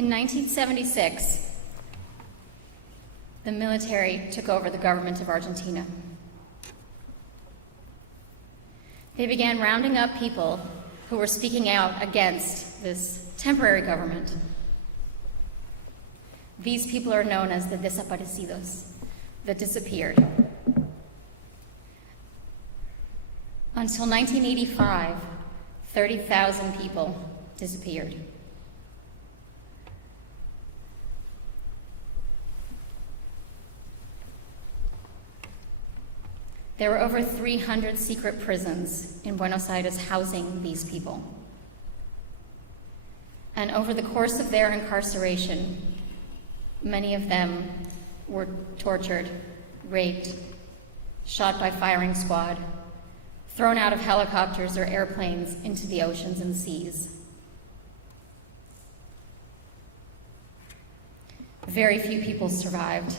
In 1976, the military took over the government of Argentina. They began rounding up people who were speaking out against this temporary government. These people are known as the desaparecidos, the disappeared. Until 1985, 30,000 people disappeared. There were over 300 secret prisons in Buenos Aires housing these people. And over the course of their incarceration, many of them were tortured, raped, shot by firing squad, thrown out of helicopters or airplanes into the oceans and seas. Very few people survived,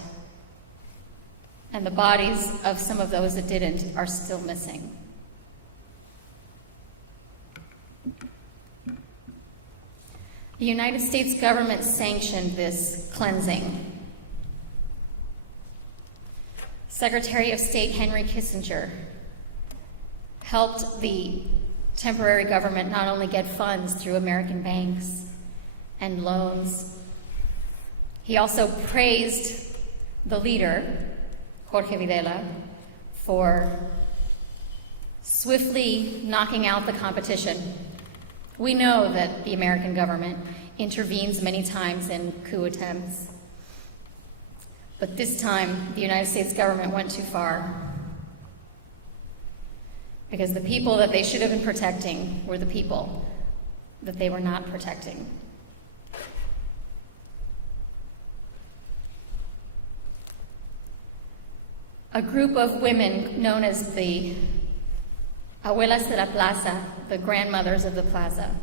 and the bodies of some of those that didn't are still missing. The United States government sanctioned this cleansing. Secretary of State Henry Kissinger helped the temporary government not only get funds through American banks and loans, he also praised the leader, Jorge Videla, for swiftly knocking out the competition. We know that the American government intervenes many times in coup attempts, but this time the United States government went too far, because the people that they should have been protecting were the people that they were not protecting. A group of women known as the Abuelas de la Plaza, the grandmothers of the plaza,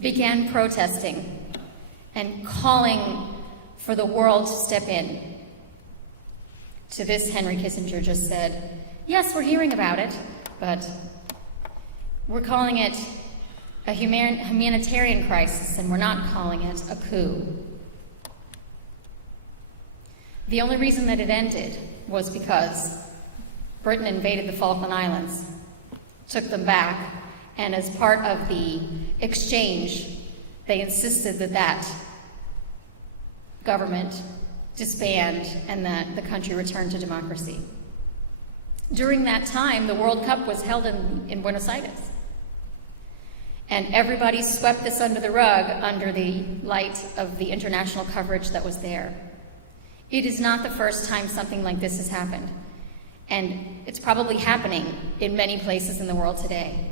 began protesting and calling for the world to step in. To this, Henry Kissinger just said, "Yes, we're hearing about it, but we're calling it a humanitarian crisis, and we're not calling it a coup." The only reason that it ended was because Britain invaded the Falkland Islands, took them back, and as part of the exchange, they insisted that that government disband and that the country return to democracy. During that time, the World Cup was held in Buenos Aires. And everybody swept this under the rug under the light of the international coverage that was there. It is not the first time something like this has happened. And it's probably happening in many places in the world today.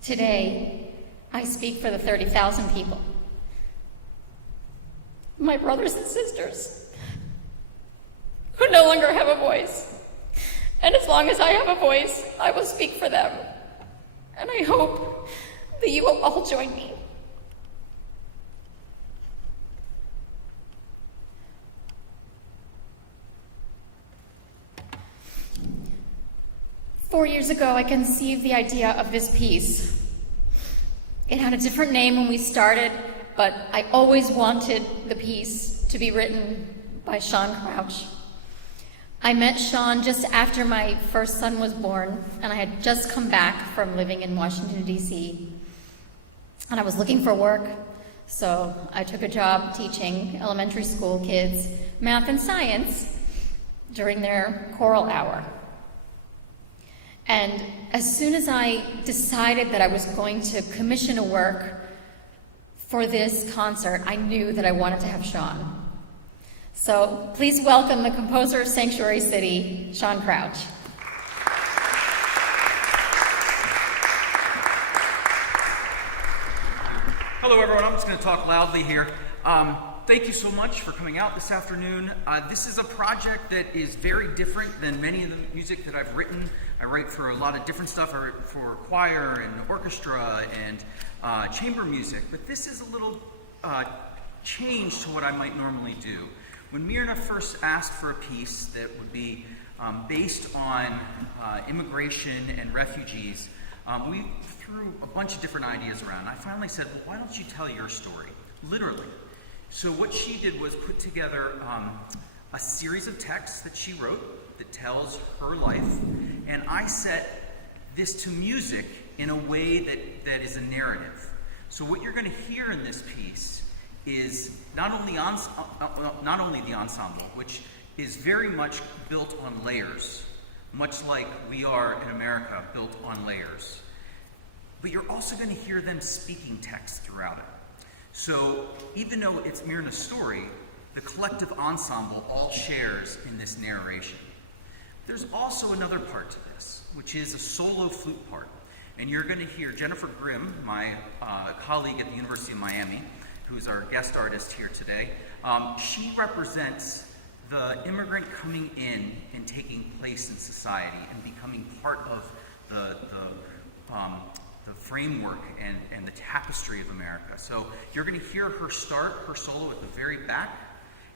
Today, I speak for the 30,000 people, my brothers and sisters, who no longer have a voice. And as long as I have a voice, I will speak for them. And I hope that you will all join me. Four years ago, I conceived the idea of this piece. It had a different name when we started, but I always wanted the piece to be written by Shawn Crouch. I met Shawn just after my first son was born, and I had just come back from living in Washington, D.C. And I was looking for work, so I took a job teaching elementary school kids math and science during their choral hour. And as soon as I decided that I was going to commission a work for this concert, I knew that I wanted to have Shawn. So please welcome the composer of Sanctuary City, Shawn Crouch. Hello everyone, I'm just going to talk loudly here. Thank you so much for coming out this afternoon. This is a project that is very different than many of the music that I've written. I write for a lot of different stuff. I write for choir and orchestra and chamber music, but this is a little change to what I might normally do. When Myrna first asked for a piece that would be based on immigration and refugees, We threw a bunch of different ideas around. I finally said, well, why don't you tell your story? Literally. So what she did was put together a series of texts that she wrote that tells her life, and I set this to music in a way that is a narrative. So what you're going to hear in this piece is not only the ensemble, which is very much built on layers, much like we are in America, built on layers. But you're also going to hear them speaking text throughout it. So even though it's Myrna's story, the collective ensemble all shares in this narration. There's also another part to this, which is a solo flute part. And you're going to hear Jennifer Grimm, my colleague at the University of Miami, who's our guest artist here today. She represents the immigrant coming in and taking place in society and becoming part of the framework and the tapestry of America. So you're going to hear her start her solo at the very back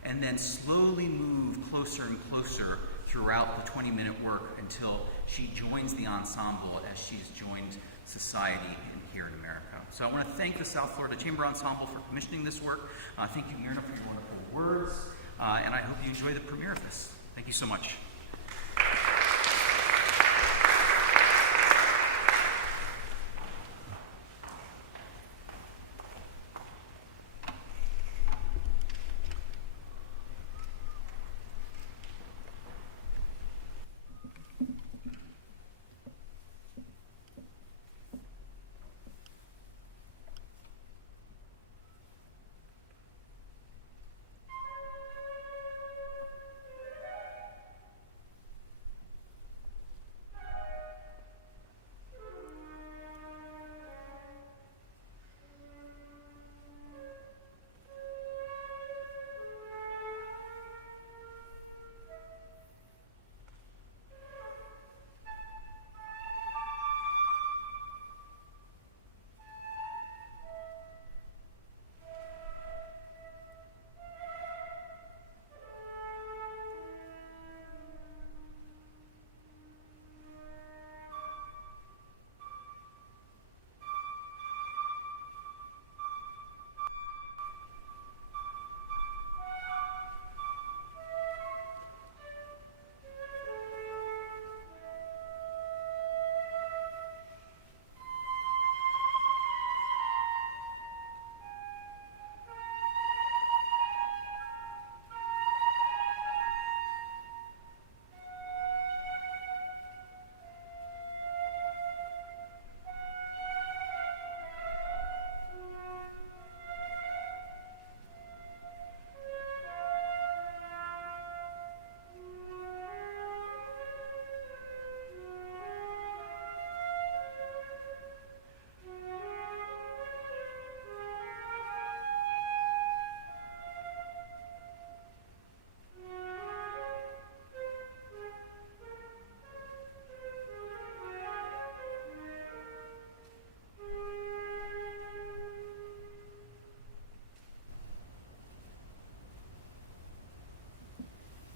and then slowly move closer and closer throughout the 20-minute work until she joins the ensemble as she's joined society here in America. So I want to thank the South Florida Chamber Ensemble for commissioning this work. Thank you, Myrna, for your wonderful words, and I hope you enjoy the premiere of this. Thank you so much.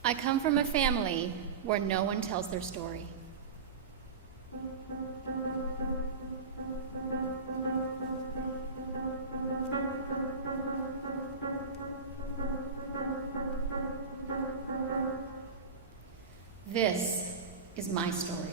I come from a family where no one tells their story. This is my story.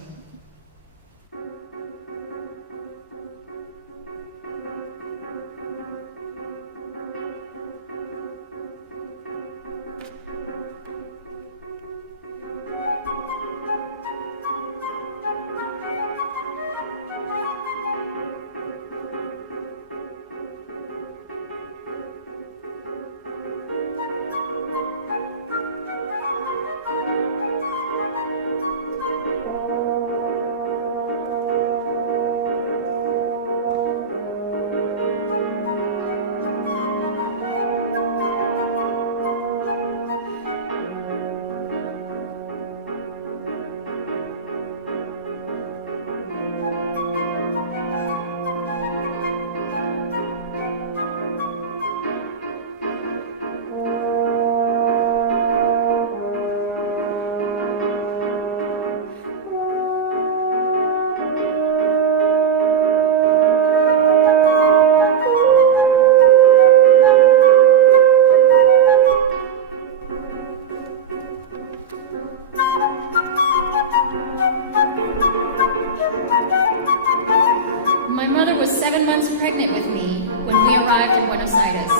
Buenos Aires.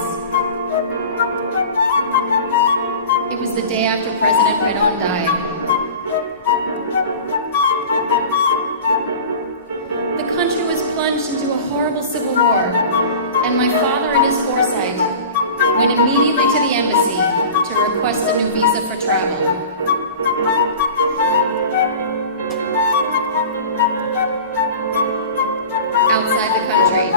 It was the day after President Perón died. The country was plunged into a horrible civil war, and my father, in his foresight, went immediately to the embassy to request a new visa for travel. Outside the country.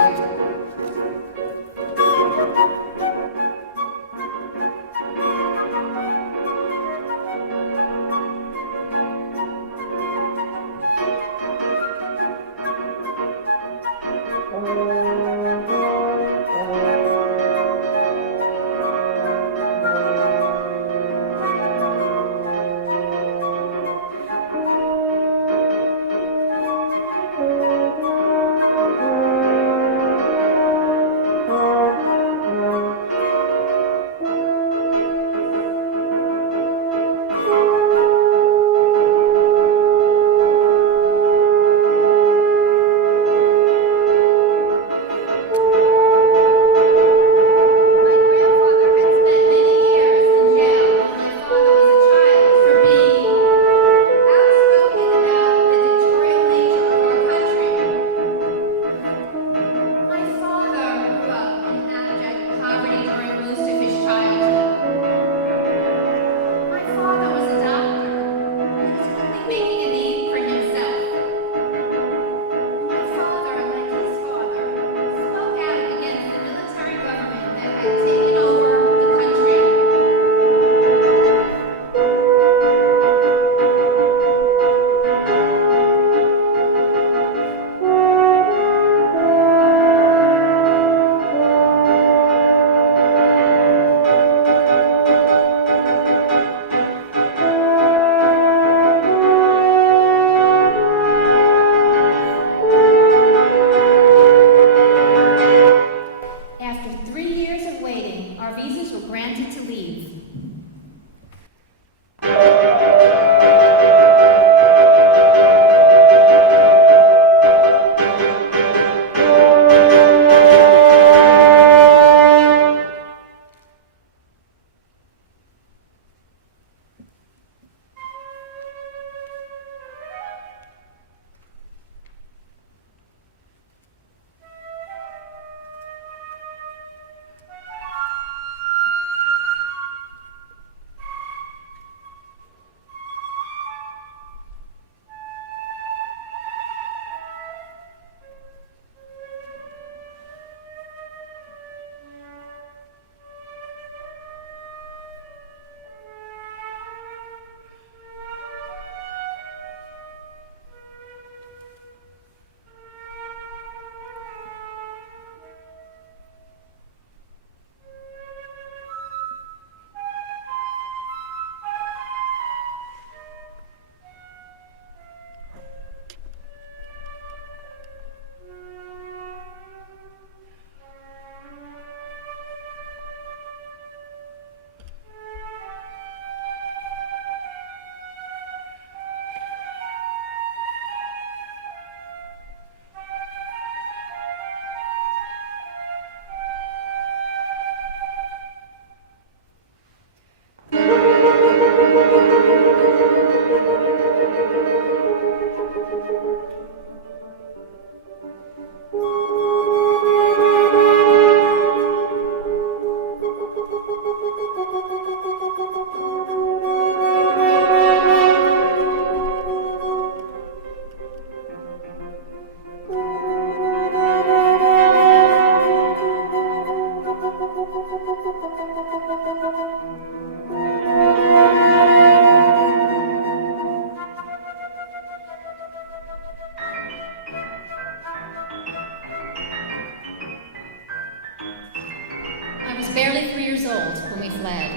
Barely 3 years old when we fled.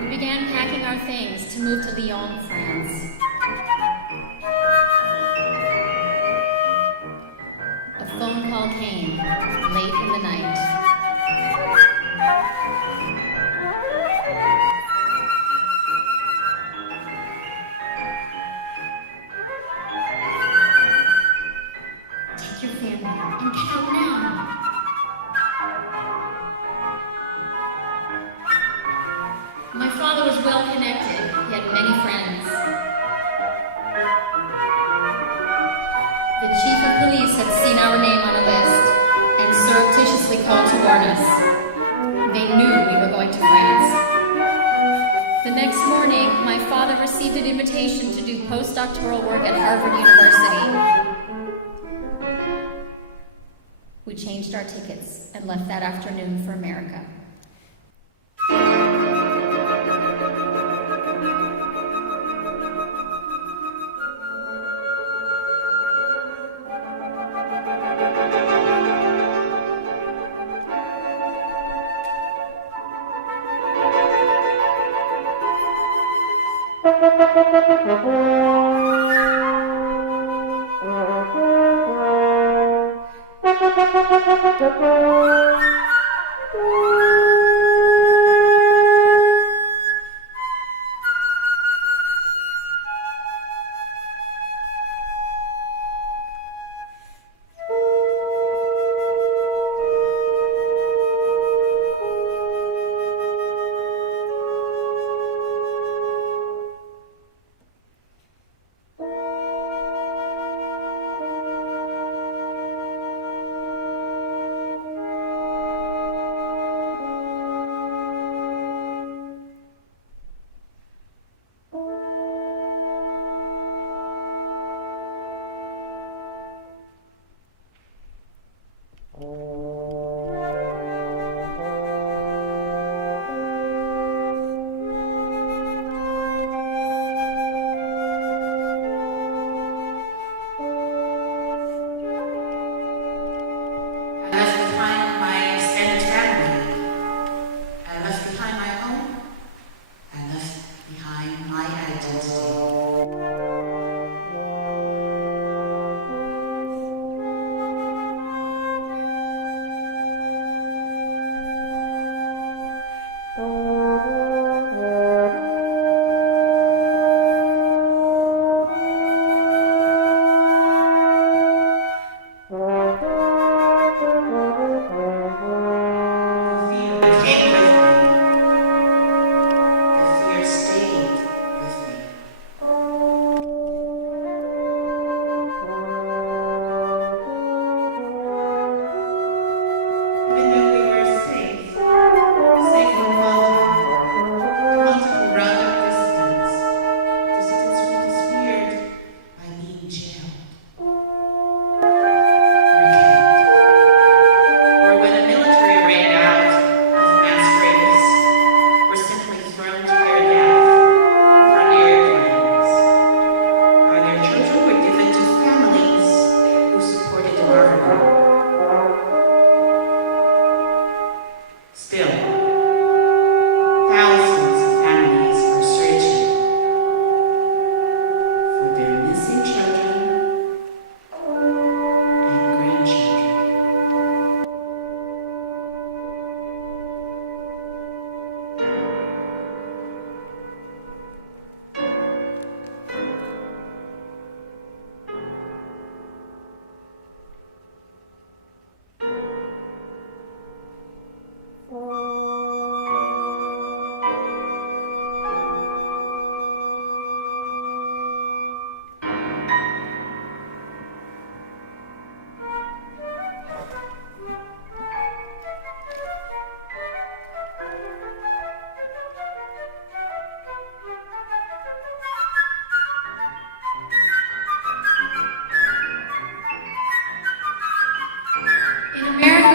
We began packing our things to move to Lyon, France. A phone call came late in the night. your family and get out now. My father was well connected. He had many friends. The chief of police had seen our name on a list and surreptitiously called to warn us. They knew we were going to France. The next morning, my father received an invitation to do postdoctoral work at Harvard University. We changed our tickets and left that afternoon for America.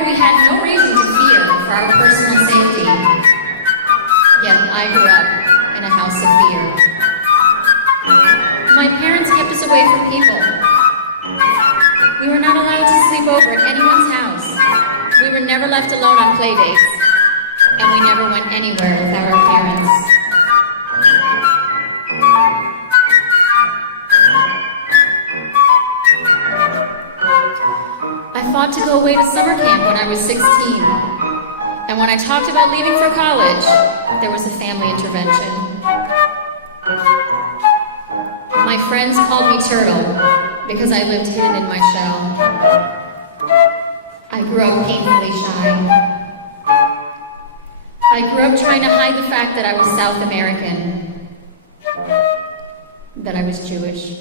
We had no reason to fear for our personal safety. Yet I grew up in a house of fear. My parents kept us away from people. We were not allowed to sleep over at anyone's house. We were never left alone on play dates. And we never went anywhere without our parents. I fought to go away to summer camp when I was 16. And when I talked about leaving for college, there was a family intervention. My friends called me Turtle because I lived hidden in my shell. grew up painfully shy. I grew up trying to hide the fact that I was South American, that I was Jewish.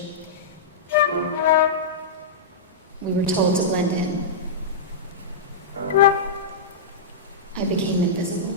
We were told to blend in. I became invisible.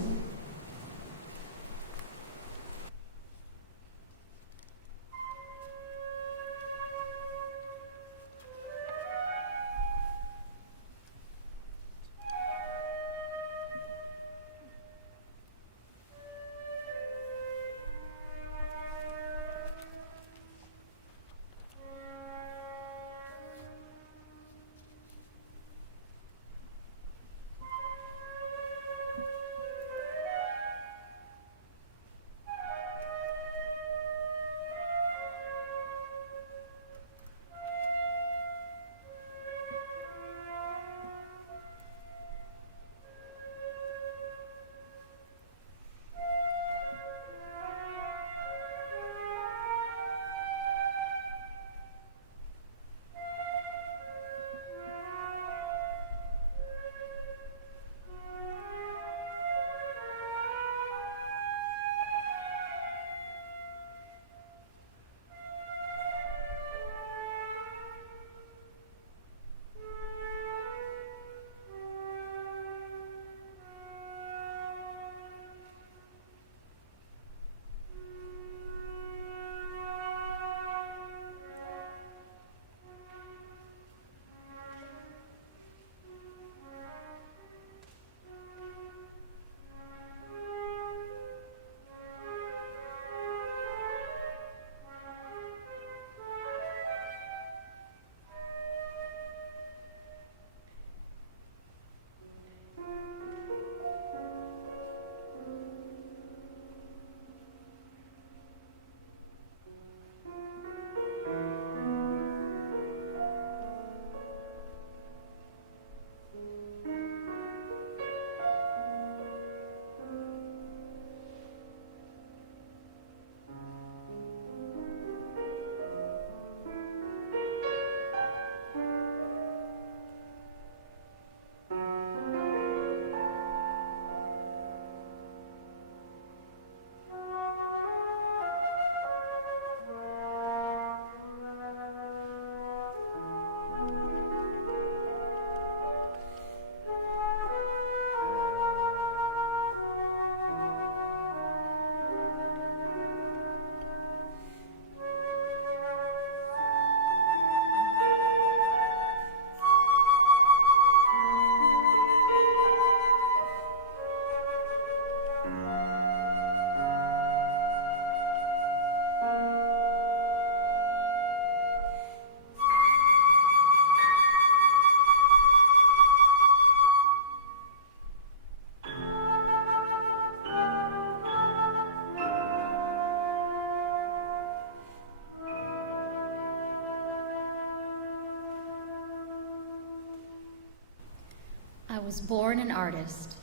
I was born an artist.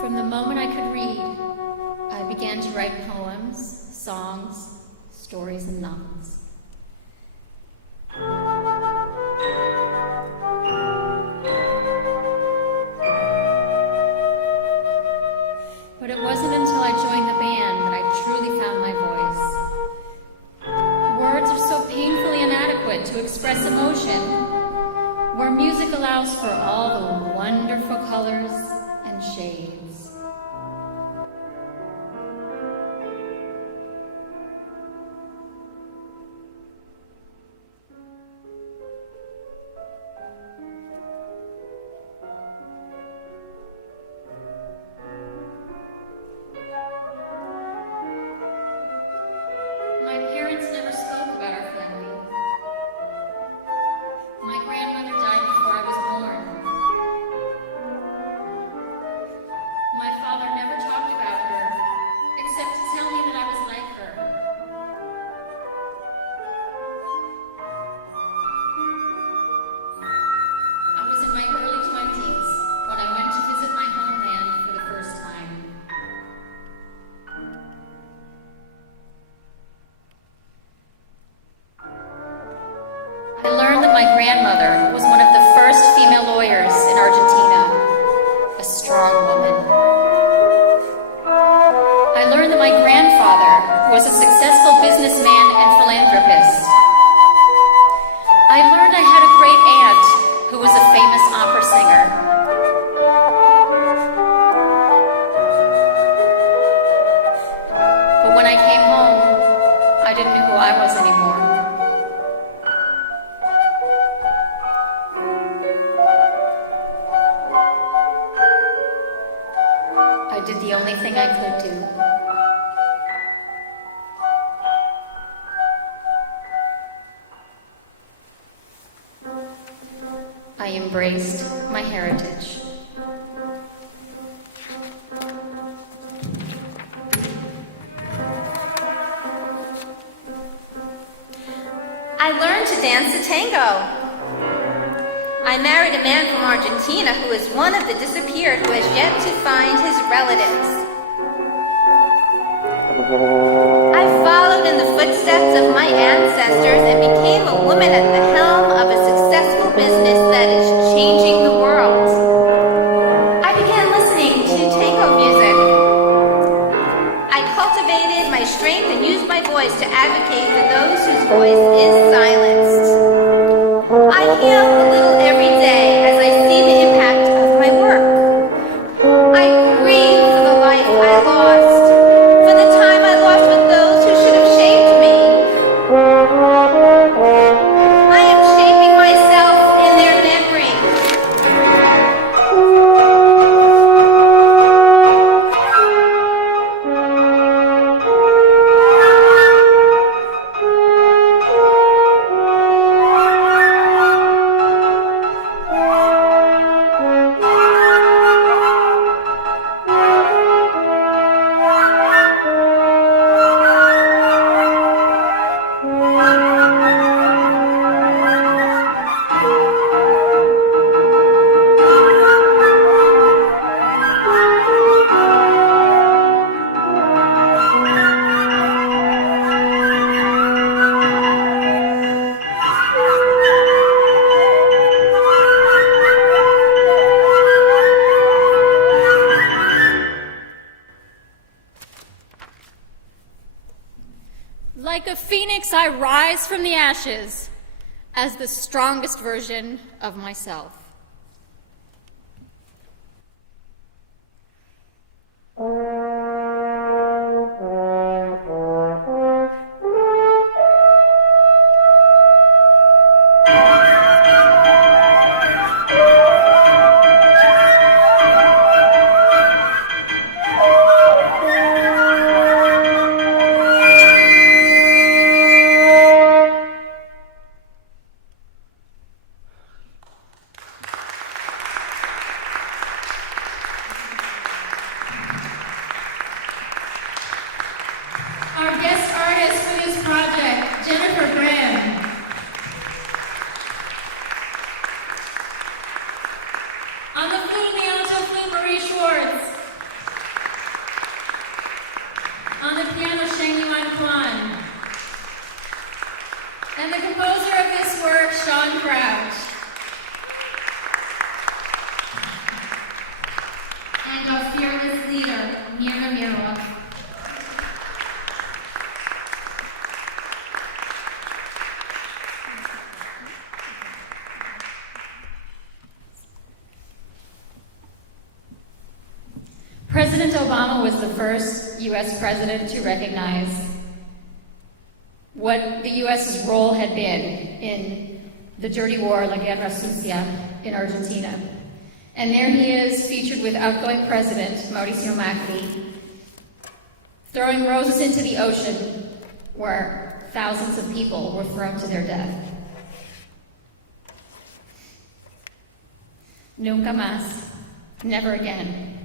From the moment I could read, I began to write poems, songs, stories, and novels. But it wasn't until I joined the band that I truly found my voice. Words are so painfully inadequate to express emotion, where music allows for all the wonderful colors and shades. My parents never spoke about our family. My grandmother died before I was born. my grandmother was one of the first female lawyers in Argentina, a strong woman. I learned that my grandfather was a successful businessman and philanthropist. I learned I had a great aunt who was a famous opera singer. But when I came home, I didn't know who I was anymore. I did the only thing I could do. I embraced my heritage. I learned to dance the tango. I married a man from Argentina who is one of the disappeared who has yet to find his relatives. I followed in the footsteps of my ancestors and became a woman at the helm of a successful business that is changing the world. I began listening to tango music. I cultivated my strength and used my voice to advocate for those whose voice is silenced. I heal a little every day as I see the impact of my work. I grieve for the life I lost, for the time I lost with those who should have shaped me. I am shaping myself in their memory. Like a phoenix, I rise from the ashes as the strongest version of myself. Our guest artist for this project, Jennifer Graham. On the flute and the alto flute, Marie Schwartz. On the piano, Sheng-Yuan Kuan. And the composer of this work, Shawn Crouch. And our fearless leader, Myrna Meeroff. President Obama was the first U.S. president to recognize what the U.S.'s role had been in the dirty war, La Guerra Sucia, in Argentina. And there he is, featured with outgoing President Mauricio Macri, throwing roses into the ocean where thousands of people were thrown to their death. Nunca más, never again.